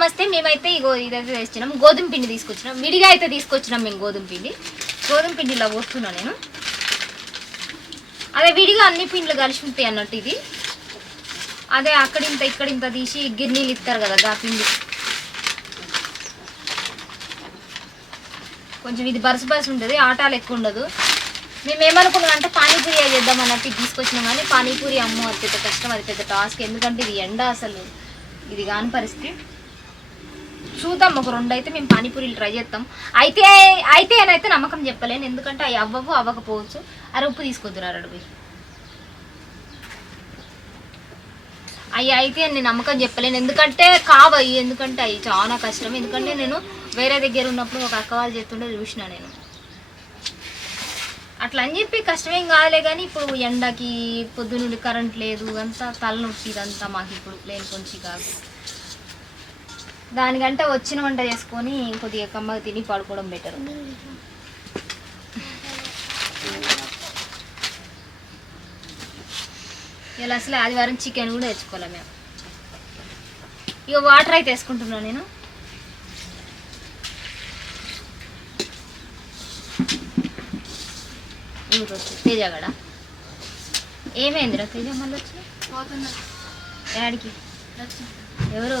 నమస్తే మేమైతే ఇగో ఇదైతే తెచ్చినాం గోధుమ పిండి తీసుకొచ్చినాం. విడిగా అయితే తీసుకొచ్చినాం మేము గోధుమ పిండి. గోధుమ పిండి ఇలా పోస్తున్నా నేను. అదే విడిగా అన్ని పిండ్లు కలిసి ఉంటాయి అన్నట్టు ఇది. అదే అక్కడింత ఇక్కడింత తీసి గిర్నీలు ఇస్తారు కదా గా పిండి. కొంచెం ఇది బరుసు బరుసు ఉంటుంది ఆటాలు ఎక్కువ ఉండదు. మేము ఏమనుకున్నాం అంటే పానీపూరి చేద్దాం అన్నట్టు తీసుకొచ్చినాం కానీ పానీపూరి అమ్మ అది పెద్ద కష్టం అది పెద్ద టాస్క్. ఎందుకంటే ఇది ఎండ అసలు. ఇది కాని పరిస్థితి. చూద్దాం ఒక రెండు అయితే మేము పానీపూరీలు ట్రై చేస్తాం. అయితే అయితే అని అయితే నమ్మకం చెప్పలేను. ఎందుకంటే అవి అవ్వవు అవ్వకపోవచ్చు. అరే ఉప్పు తీసుకొద్దున్నారు అడుగు అవి అయితే నేను నమ్మకం చెప్పలేను. ఎందుకంటే కావయి ఎందుకంటే అవి చాలా కష్టం. ఎందుకంటే నేను వేరే దగ్గర ఉన్నప్పుడు ఒక అక్క వాళ్ళు చేస్తుంటే చూసిన నేను. అట్లా అని చెప్పి కష్టమేం కాదులే కానీ ఇప్పుడు ఎండకి పొద్దునుండి కరెంట్ లేదు. అంతా తలనొప్పి ఇదంతా మాకు ఇప్పుడు లేని కొంచెం కాదు. దానికంటే వచ్చిన వంట చేసుకొని కొద్దిగా కమ్మగా తిని పడుకోవడం బెటర్ ఇలా అసలు ఆదివారం చికెన్ కూడా తెచ్చుకోవాలి మేము. ఇక వాటర్ అయితే వేసుకుంటున్నాను నేను. ఊరు వచ్చి తేజగడ ఏమైందిరా తేజ మళ్ళీ వచ్చి డాడీకి ఎవరు?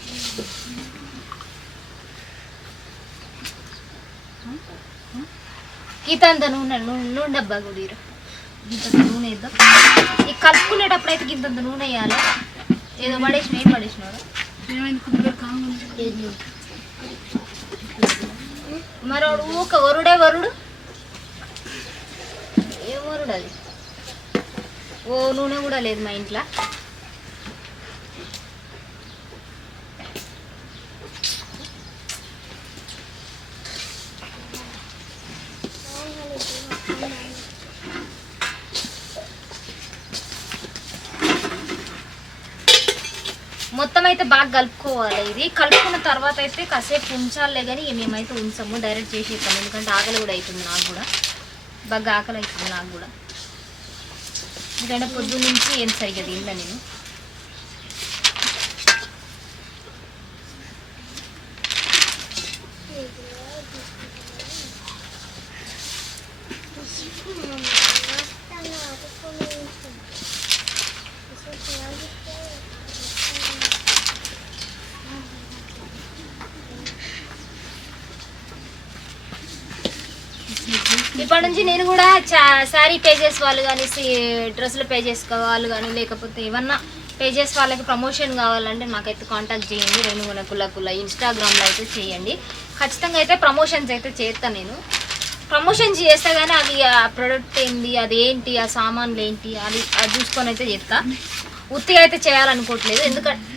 గీతంత నూనె నూనె నూనె డబ్బా కూడా గింతంత నూనె వేద్దాం ఈ కలుపుకునేటప్పుడు అయితే గింతంత నూనె వేయాలి. ఏదో పడేసిన ఏం పడేసినారు మరోడు ఊక వరుడే వరుడు? ఏ వరుడు అది? ఓ నూనె కూడా లేదు మా ఇంట్లో మొత్తం అయితే బాగా కలుపుకోవాలి ఇది. కలుపుకున్న తర్వాత అయితే కాసేపు ఉంచాలే కానీ మేమైతే ఉంచము. డైరెక్ట్ చేసేస్తాము. ఎందుకంటే ఆకలి కూడా అవుతుంది నాకు కూడా. బాగా ఆకలి అవుతుంది నాకు కూడా. ఎందుకంటే పొద్దున్న నుంచి ఏం సరిగ్గా తిన్నా నేను. ఇప్పటి నుంచి నేను కూడా చా- శారీ పేజెస్ వాళ్ళు కానీ డ్రెస్సులు పేజెస్ వాళ్ళు కానీ లేకపోతే ఏమన్నా పేజెస్ వాళ్ళకి ప్రమోషన్ కావాలంటే నాకైతే కాంటాక్ట్ చేయండి. రెండు కుల కుల ఇన్స్టాగ్రామ్లో అయితే చేయండి. ఖచ్చితంగా అయితే ప్రమోషన్స్ అయితే చేస్తాను నేను. ప్రమోషన్స్ చేస్తే కానీ అది ఆ ప్రోడక్ట్ ఏంటి అది ఏంటి ఆ సామాన్లు ఏంటి అది అది చూసుకొని అయితే చేస్తా. ఉత్తిగా అయితే చేయాలనుకోవట్లేదు. ఎందుకంటే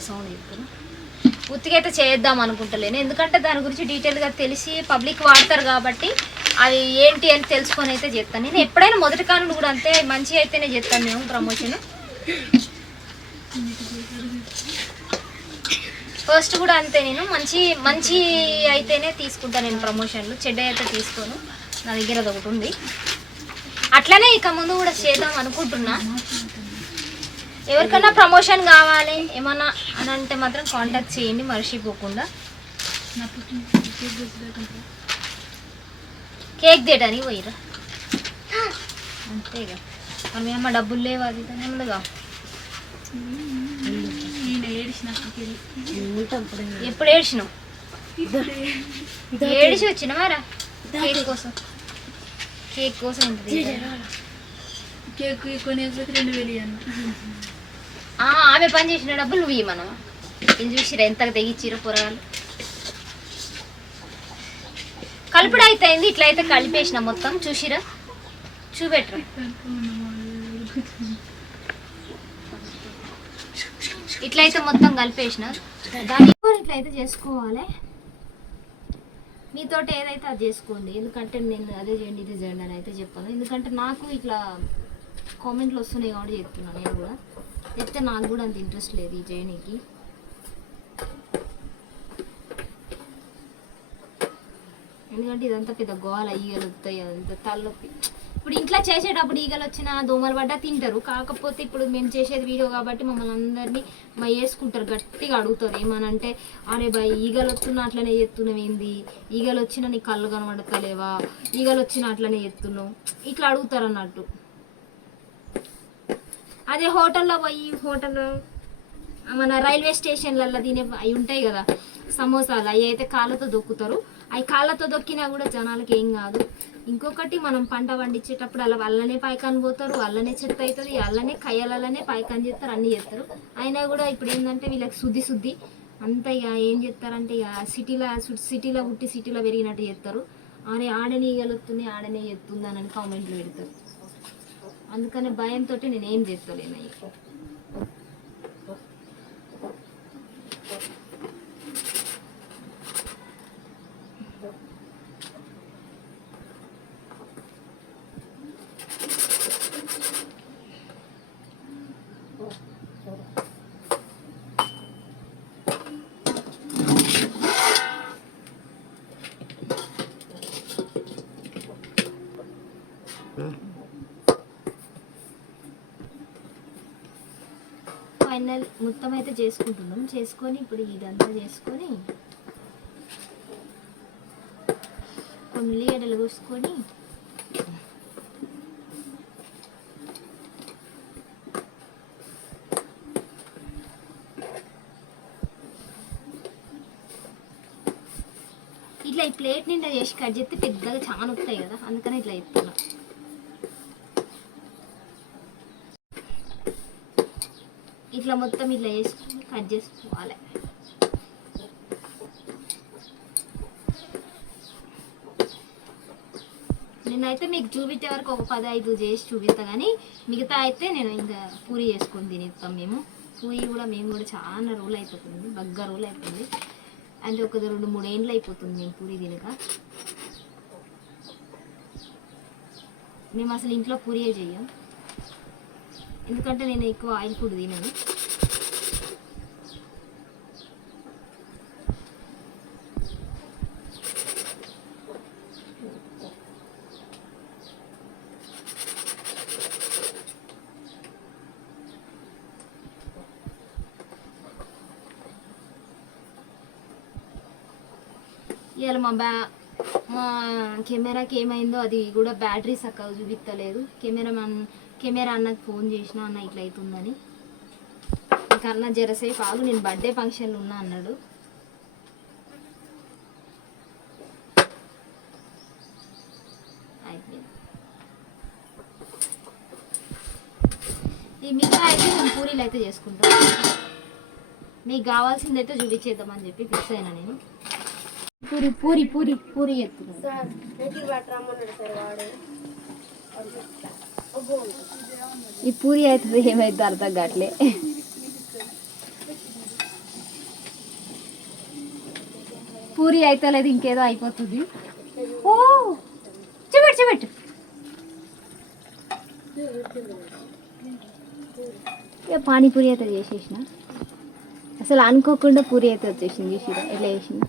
సౌండ్ చెప్తున్నా. ఉత్తిగా అయితే చేద్దాం అనుకుంటలేను. ఎందుకంటే దాని గురించి డీటెయిల్గా తెలిసి పబ్లిక్ వాడతారు కాబట్టి అది ఏంటి అని తెలుసుకొని అయితే చేస్తాను. నేను ఎప్పుడైనా మొదటి కానుడు కూడా అంతే మంచిగా అయితేనే చేస్తాను నేను ప్రమోషన్ ఫస్ట్ కూడా అంతే నేను. మంచి మంచి అయితేనే తీసుకుంటాను నేను ప్రమోషన్లు చెడ్డ అయితే తీసుకోను. నా దగ్గర అది ఒకటి ఉంది. అట్లనే ఇక ముందు కూడా చేద్దాం అనుకుంటున్నా. ఎవరికైనా ప్రమోషన్ కావాలి ఏమన్నా అని అంటే మాత్రం కాంటాక్ట్ చేయండి మర్చిపోకుండా. కేక్ తేయడానికి పోయిరా అంతేగా. మరి మీ డబ్బులు లేవు అది ఇది ఎప్పుడు ఏడ్చినావు? ఏడిచి వచ్చినావారా కేక్ కోసం. కేక్ కోసం ఉంటుంది. కేక్ కొనేసరికి రెండు వేలు ఇవ్వను ఆమె పని చేసిన డబ్బులు నువ్వు ఇవ్వమను ఇది చూసిరా ఎంత తెగిచ్చిరో పొరగాలు కలుపుడు అయితే అయింది ఇట్లా అయితే కలిపేసిన మొత్తం. చూసిరా చూపెట్టరు. ఇట్లయితే మొత్తం కలిపేసిన. దాని ఇట్లా అయితే చేసుకోవాలి. మీతో ఏదైతే అది చేసుకోండి. ఎందుకంటే నేను అదే చేయండి ఇదే చేయండి అని అయితే చెప్పాను. ఎందుకంటే నాకు ఇట్లా కామెంట్లు వస్తున్నాయి కాబట్టి చెప్తున్నాను నేను కూడా. చెప్తే నాకు కూడా అంత ఇంట్రెస్ట్ లేదు ఈ జర్నీకి. ఎందుకంటే ఇదంతా పెద్ద గోల ఈగలు వస్తాయి అంత తలనొప్పి. ఇప్పుడు ఇంట్లో చేసేటప్పుడు ఈగలు వచ్చిన దోమలు పడ్డా తింటారు. కాకపోతే ఇప్పుడు మేము చేసేది వీడియో కాబట్టి మమ్మల్ని అందరినీ మా వేసుకుంటారు గట్టిగా అడుగుతారు. ఏమనంటే అరే బాయ్ ఈగలు వస్తున్నా అట్లనే ఎత్తున్నావు ఏంది? ఈగలు వచ్చినా నీ కళ్ళు కనబడతలేవా? ఈగలు వచ్చినా అట్లనే ఎత్తున్నావు ఇట్లా అడుగుతారు అన్నట్టు. అదే హోటల్లో పోయి హోటల్లో మన రైల్వే స్టేషన్లలో తినే అవి ఉంటాయి కదా సమోసాలు అవి అయితే కాళ్ళతో దొక్కుతారు. అవి కాళ్ళతో దొక్కినా కూడా జనాలకి ఏం కాదు. ఇంకొకటి మనం పంట పండించేటప్పుడు అలా అల్లనే పాయకాన్ని పోతారు అల్లనే చెత్త అవుతుంది అల్లనే కయ్యలనే పాయకాన్ని చేస్తారు అన్నీ చేస్తారు. అయినా కూడా ఇప్పుడు ఏంటంటే వీళ్ళకి శుద్ధి శుద్ధి. అంతా ఇక ఏం చేస్తారంటే ఇక సిటీలో సిటీలో పుట్టి సిటీలో పెరిగినట్టు చేస్తారు. అరే ఆడనే ఈగలుతుంది ఆడనే ఎత్తుంది అని కామెంట్లు పెడతారు. అందుకనే భయంతో నేను ఏం చేస్తలేను ఫైనల్ మొత్తం అయితే చేసుకుంటున్నాం. చేసుకొని ఇప్పుడు ఇదంతా చేసుకొని కొన్ని ఉల్లిగడ్డలు కోసుకొని ఇట్లా ఈ ప్లేట్ నిండా చేసి కట్ చేస్తే పెద్దగా చాలా వస్తాయి కదా అందుకని ఇట్లా చెప్తున్నాను ఇట్లా మొత్తం ఇట్లా వేసుకొని కట్ చేసుకోవాలి. నేనైతే మీకు చూపించే వరకు ఒక పది ఐదు చేసి చూపిస్తా కానీ మిగతా అయితే నేను ఇంకా పూరి చేసుకొని తినేస్తాం మేము. పూరి కూడా మేము కూడా చాలా రోజులు అయిపోతుంది బగ్గ రోజులు అయిపోతుంది అంటే ఒక రెండు మూడు ఏండ్లు అయిపోతుంది మేము పూరి తినక. మేము అసలు ఇంట్లో పూరియే చేయం ఎందుకంటే నేను ఎక్కువ ఆయిల్ ఫుడ్ తినను ఇవాళ మా బ్యా మా కెమెరాకి ఏమైందో అది కూడా బ్యాటరీ చక్కగా చూపిస్తలేదు. కెమెరా మన్ కెమెరా అన్నకు ఫోన్ చేసిన అన్న ఇట్లా అవుతుందని. ఇంకా అన్న జరసేపు ఆగు నేను బర్త్డే ఫంక్షన్లో ఉన్నా అన్నాడు. ఈ మిగతా అయితే మేము పూరీలు అయితే చేసుకుంటాం. మీకు కావాల్సిందైతే చూపించేద్దామని చెప్పి ఫిక్స్ అయినా నేను. పూరి పూరి పూరి పూరి ఈ పూరి అవుతుంది ఏమైతే అర్థం కావట్లే. పూరి అయితే లేదు ఇంకేదో అయిపోతుంది. ఓ! చూపెట్టు చూపెట్టు ఇక పానీపూరి అయితే చేసేసిన? అసలు అనుకోకుండా పూరి అయితే వచ్చేసింది చూసిరా ఎట్లా చేసింది?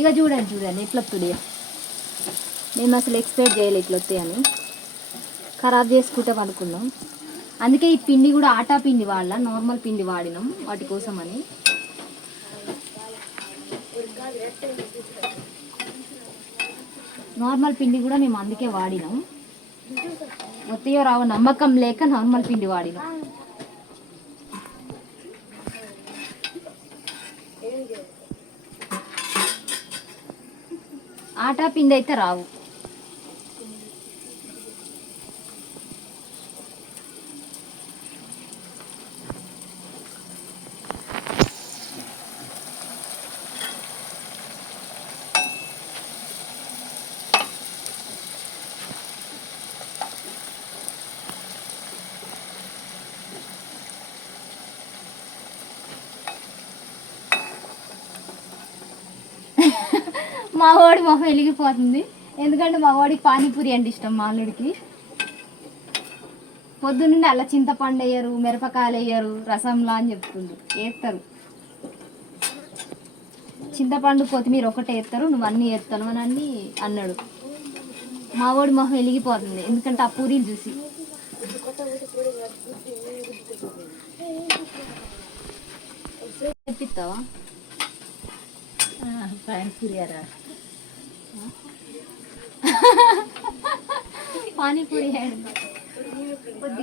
ఇక చూడండి చూడండి ఎట్లా వస్తుంది. మేము అసలు ఎక్స్పెక్ట్ చేయలేదు ఇట్లా వస్తాయని ఖరాబ్ చేసుకుంటాం అనుకున్నాం. అందుకే ఈ పిండి కూడా ఆటా పిండి వాడాల నార్మల్ పిండి వాడినాం వాటి కోసం అని నార్మల్ పిండి కూడా మేము అందుకే వాడినాం. వస్తాయో రావు నమ్మకం లేక నార్మల్ పిండి వాడినాం. ఆటా పిండి అయితే రావు మా వాడి మొహం వెలిగిపోతుంది. ఎందుకంటే మా వాడికి పానీపూరి అంటే ఇష్టం మా అల్లుడికి పొద్దున్నే అలా చింతపండు వేయరు మిరపకాయలు వేయరు రసంలా అని చెప్తుండ్రు. వేస్తారు. చింతపండు కొత్తిమీర ఒకటే వేస్తారు నువ్వు అన్నీ వేస్తాను అని అన్ని అన్నాడు. మావాడి మొహం వెలిగిపోతుంది. ఎందుకంటే ఆ పూరీలు చూసి. చెప్పిస్తావా పానీపూరి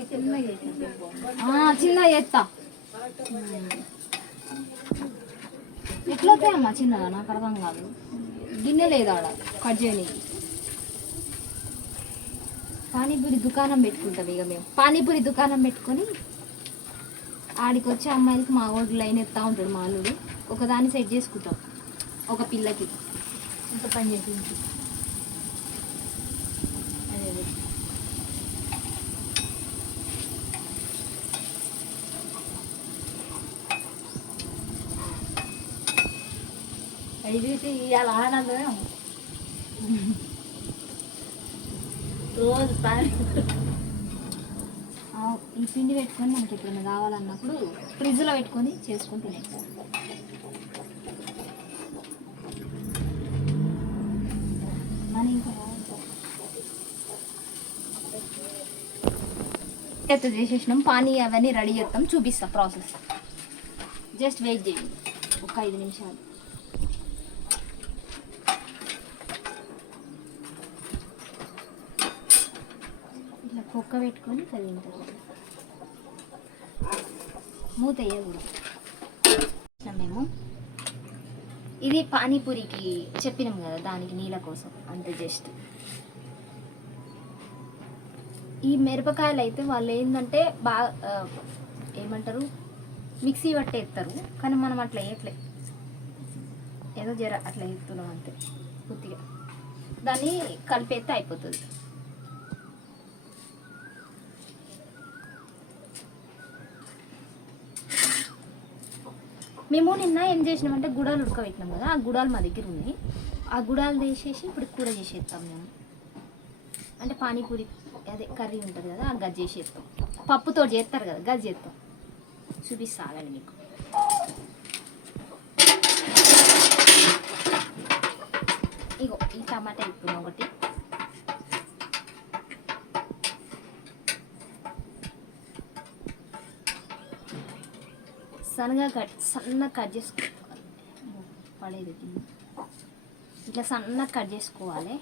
చిన్నగా చేసేది. ఆ, చిన్నగా చేస్తా ఎట్లా వస్తాయమ్మా చిన్నగా? నాకు అర్థం కాదు. గిన్నె లేదు ఆడ? కట్ చేయనీకి పానీపూరి దుకాణం పెట్టుకుంటాం ఇక మేము. పానీపూరి దుకాణం పెట్టుకొని ఆడికి వచ్చే అమ్మాయిలకి మా వాడు లైన్ ఎత్తా ఉంటాడు మా అల్లుడు. ఒకదాన్ని సెట్ చేసుకుంటాం. ఒక పిల్లకి. ఇంత పని చేసింది అదే అదే. అయితే ఇవాళ ఆనందమే రోజు ఈ పిండి పెట్టుకొని మనకి ఎప్పుడైనా కావాలన్నప్పుడు ఫ్రిడ్జ్లో పెట్టుకొని చేసుకొని తినేస్తాం కానీ ఇంకా ఎత్తు చేసేసినాం. పానీ అవన్నీ రెడీ చేస్తాం. చూపిస్తాం ప్రాసెస్. జస్ట్ వెయిట్ చేయండి. ఒక ఐదు నిమిషాలు. ఇట్లా కుక్క పెట్టుకొని చదివింటారు మూత వేయకూడదు. కూడా మేము. ఇది పానీపూరికి చెప్పినాం కదా దానికి నీళ్ళ కోసం అంతే జస్ట్ ఈ మిరపకాయలు అయితే వాళ్ళు ఏంటంటే బాగా ఏమంటారు? మిక్సీ పట్టేస్తారు కానీ మనం అట్లా వేయట్లే ఏదో జర అట్లా వేస్తున్నాం అంతే పూర్తిగా. దాన్ని కలిపేస్తే అయిపోతుంది. మేము నిన్న ఏం చేసినామంటే గుడాలు ఉడకబెట్టినాం కదా ఆ గుడాలు మా దగ్గర ఉంది ఆ గుడాలు తీసేసి ఇప్పుడు కూర చేసేస్తాం మేము. అంటే పానీపూరి అదే కర్రీ ఉంటుంది కదా ఆ గజ్జ చేసేస్తాం. పప్పుతో చేస్తారు కదా గజ్ చేస్తాం. చూపిస్తాగండి మీకు. ఇగో ఈ టమాటా ఇప్పుడు ఒకటి. సన్నగా కట్ సన్నగా కట్ చేసుకోవాలి పడేది ఇట్లా సన్నగా కట్ చేసుకోవాలి.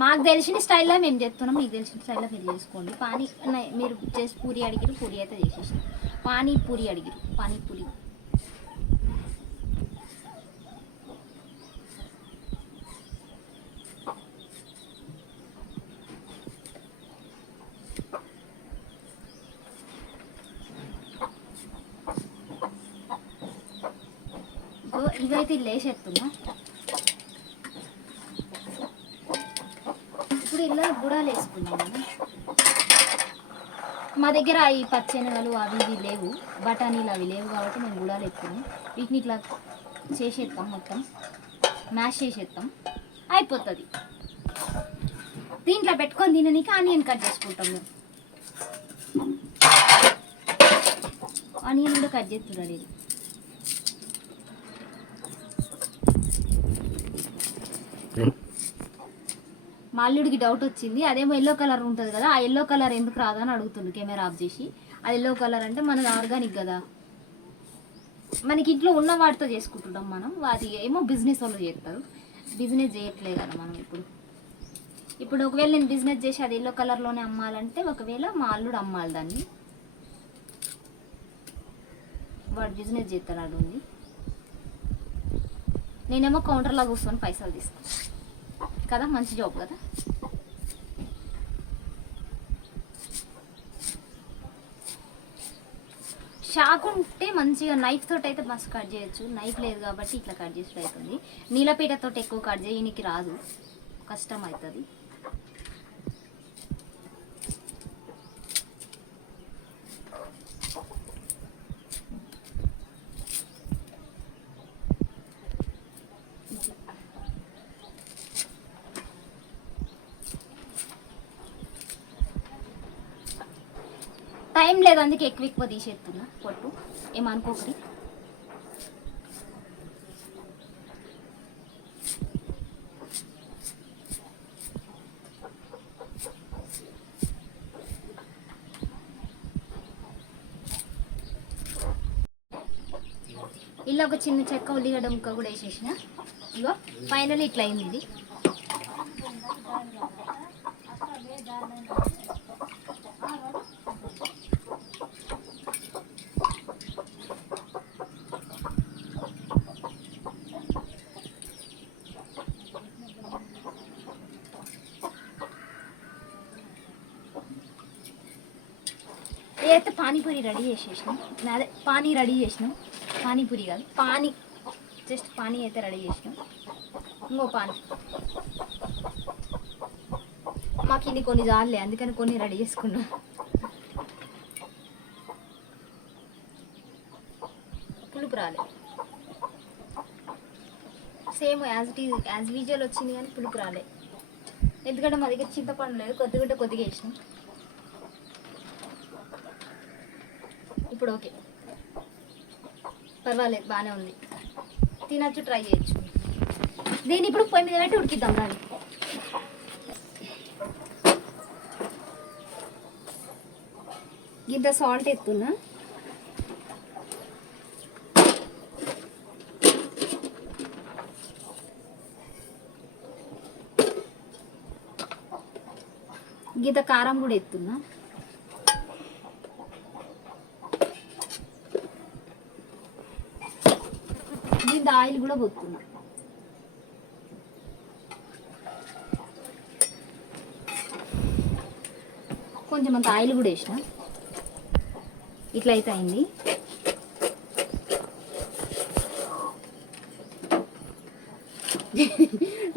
మాకు తెలిసిన స్టైల్లో మేము చెప్తున్నాం మీకు తెలిసిన స్టైల్లో మీరు చేసుకోండి. పానీ మీరు చేసి పూరి అడిగిరు పూరి అయితే చేసేసి పానీపూరి అడిగిరు పానీపూరి ఇగో ఇదైతే లేసేస్తున్నా ఇప్పుడు ఇలా గుడాలు వేసుకున్నాం మా దగ్గర ఈ పచ్చెనగలు అవి ఇవి లేవు. బఠానీలు అవి లేవు కాబట్టి మేము గుడాలు ఎత్తున్నాం వీటిని ఇట్లా చేసేస్తాం మొత్తం. మ్యాష్ చేసేస్తాం అయిపోతుంది. దీంట్లో పెట్టుకొని తిననీకి ఆనియన్ కట్ చేసుకుంటాం మేము. ఆనియన్ కూడా కట్ చేస్తున్నాడు ఇది మా అల్లుడికి డౌట్ వచ్చింది. అదేమో ఎల్లో కలర్ ఉంటుంది కదా ఆ ఎల్లో కలర్ ఎందుకు రాదా అని అడుగుతుంది కెమెరా ఆఫ్ చేసి. అది ఎల్లో కలర్ అంటే మనది ఆర్గానిక్ కదా. మనకి ఇంట్లో ఉన్న వాటితో చేసుకుంటున్నాం మనం. వాటి ఏమో బిజినెస్ వాళ్ళు చేస్తారు. బిజినెస్ చేయట్లేదు కదా మనం ఇప్పుడు. ఇప్పుడు ఒకవేళ నేను బిజినెస్ చేసి అది ఎల్లో కలర్లోనే అమ్మాలంటే ఒకవేళ మా అల్లుడు అమ్మాలి దాన్ని. వాడు బిజినెస్ చేస్తాడు ఆడు ఉంది. నేనేమో కౌంటర్లో కూర్చొని పైసలు తీసుకుంటాను కదా? మంచి జాబ్ కదా? షాక్ ఉంటే మంచిగా నైఫ్ తోటి అయితే మస్తు కట్ చేయొచ్చు. నైఫ్ లేదు కాబట్టి ఇట్లా కట్ చేసుడు అవుతుంది నీలపీటతో ఎక్కువ కట్ చేయనికి రాదు. కష్టం అవుతుంది టైం లేదు అందుకే ఎక్కువ ఎక్కువ తీసేస్తున్నా. పొట్టు. ఏమనుకోకరి ఇలా ఒక చిన్న చెక్క ఉల్లిగడ్డ ముక్క కూడా వేసేసిన. ఇగో ఫైనల్ ఇట్లా అయింది ఇది ఏదైతే పానీపూరి రెడీ చేసేసినాం. అదే పానీ రెడీ చేసినాం. పానీపూరి కాదు పానీ. జస్ట్ పానీ అయితే రెడీ చేసినాం. ఇంకో పానీ. మాకు ఇన్ని కొన్ని చాలే అందుకని కొన్ని రెడీ చేసుకున్నాం. పులుపు రాలే. Same as it is as visual వచ్చింది కానీ పులుపు రాలే. ఎందుకంటే మా దగ్గర చింతపండు లేదు కొద్దిగా కొద్దిగా వేసినాం. ఇప్పుడు ఓకే. పర్వాలేదు బాగానే ఉంది. తినచ్చు ట్రై చేయొచ్చు. దీన్ని ఇప్పుడు పొయ్యి మీద పెట్టి ఉడికిద్దాం దాన్ని గింత సాల్ట్ ఎత్తున్నా. గీత కారం కూడా ఎత్తున్నా. పెద్ద ఆయిల్ కూడా పోతున్నా. కొంచెం అంత ఆయిల్ కూడా వేసిన. ఇట్లా అయితే అయింది.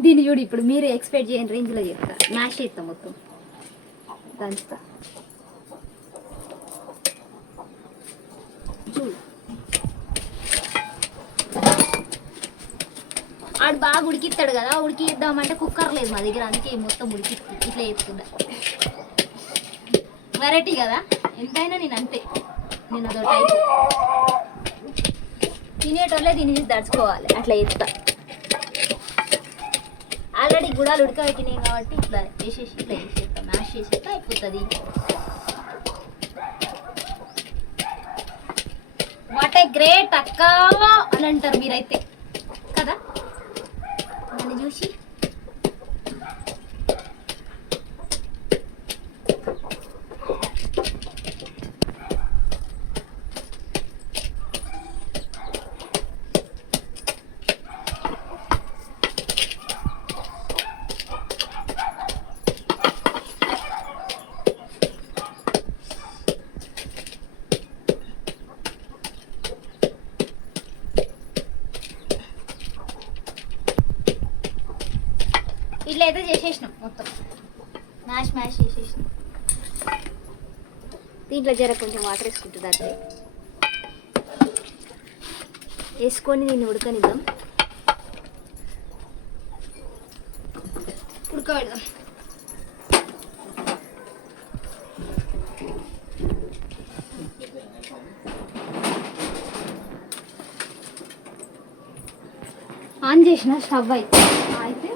దీన్ని చూడు ఇప్పుడు మీరు ఎక్స్పెక్ట్ చేయని రేంజ్లో చేస్తా మ్యాష్ చేస్తాం మొత్తం. దంచుతా చూడు ఆడు బాగా ఉడికిస్తాడు కదా ఉడికిద్దామంటే కుక్కర్ లేదు మా దగ్గర అందుకే మొత్తం ఉడికి ఇట్లా వేస్తున్నా వెరైటీ కదా? ఎంతైనా నేను అంతే. నేను అదో టైప్ తినేటోళ్ళే దీన్ని దడుచుకోవాలి అట్లా వేస్తా ఆల్రెడీ గుడాలు ఉడకబెట్టినాయి కాబట్టి ఇట్లా వేసేసి ఇట్లా వేసేస్తా మ్యాష్ చేసేస్తా అయిపోతుంది. వాట్ ఏ గ్రేట్ అక్క అని అంటారు మీరైతే. నన్ను చూసి ఇట్లా అయితే చేసేసినాం మొత్తం మ్యాష్ మ్యాష్ చేసేసినాం దీంట్లో జర కొంచెం వాటర్ వేసుకుంటుంది అట్లే వేసుకొని దీన్ని ఉడకనిద్దాం. ఉడకబెడదాం. ఆన్ చేసిన స్టవ్ అయితే. అయితే?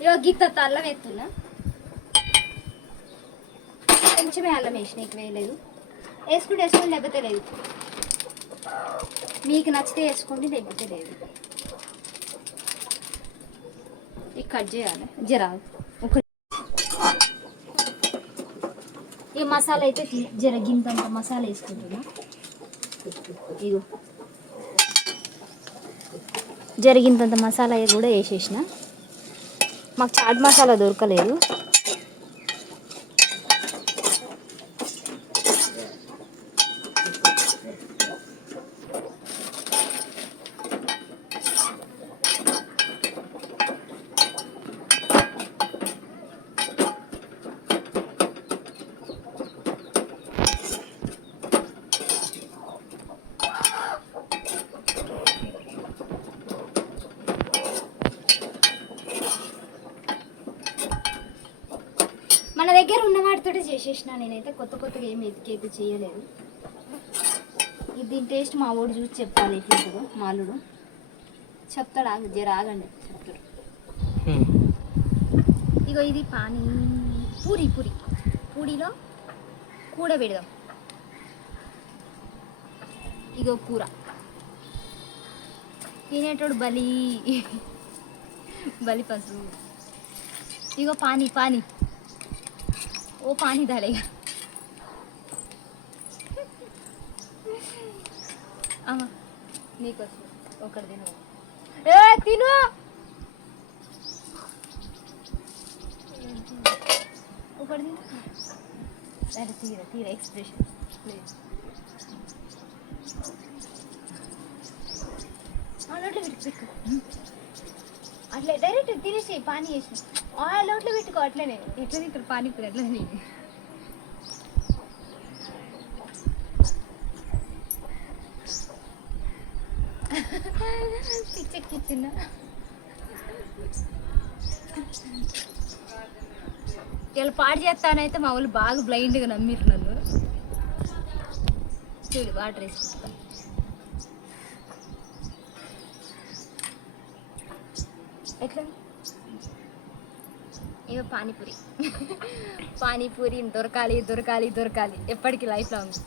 ఇగో గీత అల్లం ఎత్తున్నా కొంచెమే అల్లం వేసిన ఎక్కువ వేయలేదు వేసుకుంటే వేసుకోండి లేకపోతే లేదు. మీకు నచ్చితే వేసుకోండి లేకపోతే లేదు. ఇది కట్ చేయాలి. జరా ఒక ఈ మసాలా అయితే జర గింతంత మసాలా వేసుకుంటున్నా. ఇగో జరిగింతంత మసాలా కూడా వేసేసిన. మాకు చాట్ మసాలా దొరకలేదు. చేసినా నేనైతే కొత్త కొత్తగా ఏమి ఎతికైతే చేయలేదు. ఇది దీని టేస్ట్ మా వాడు చూసి చెప్పాలి ఎట్లుంటుందో మాలుడు చెప్తాడు ఆగ జర ఆగండి చెప్తాడు. ఇగో ఇది పానీ పూరి పూరి. పూరిలో కూడ పెడదాం. ఇగో కూర. తినేటోడు బలి బలి పశు ఇగో పానీ పానీ. ఓ పానీ దాలేగా అమ్మా నీకోసం ఒకటి తిను ఏ తిను ఒకటి తిను సరే తీర తీర ఎక్స్ప్రెషన్ ప్లీజ్ నోట్లో పెట్టుకో అట్లే డైరెక్ట్ తినేసి పానీ వేసి ఆ నోట్లో పెట్టుకో అట్లనే. ఎట్లనే తింటారు? పానీపూరి అట్లనే తిని. ఇలా పాడు చేస్తానైతే మా వాళ్ళు బాగా బ్లైండ్గా నమ్మిరు నన్ను. చూడు వాటర్ వేసుకుంటా ఎట్లా? ఇవి పానీపూరి. పానీపూరి దొరకాలి దొరకాలి దొరకాలి. ఎప్పటికీ లైఫ్లో ఉంది.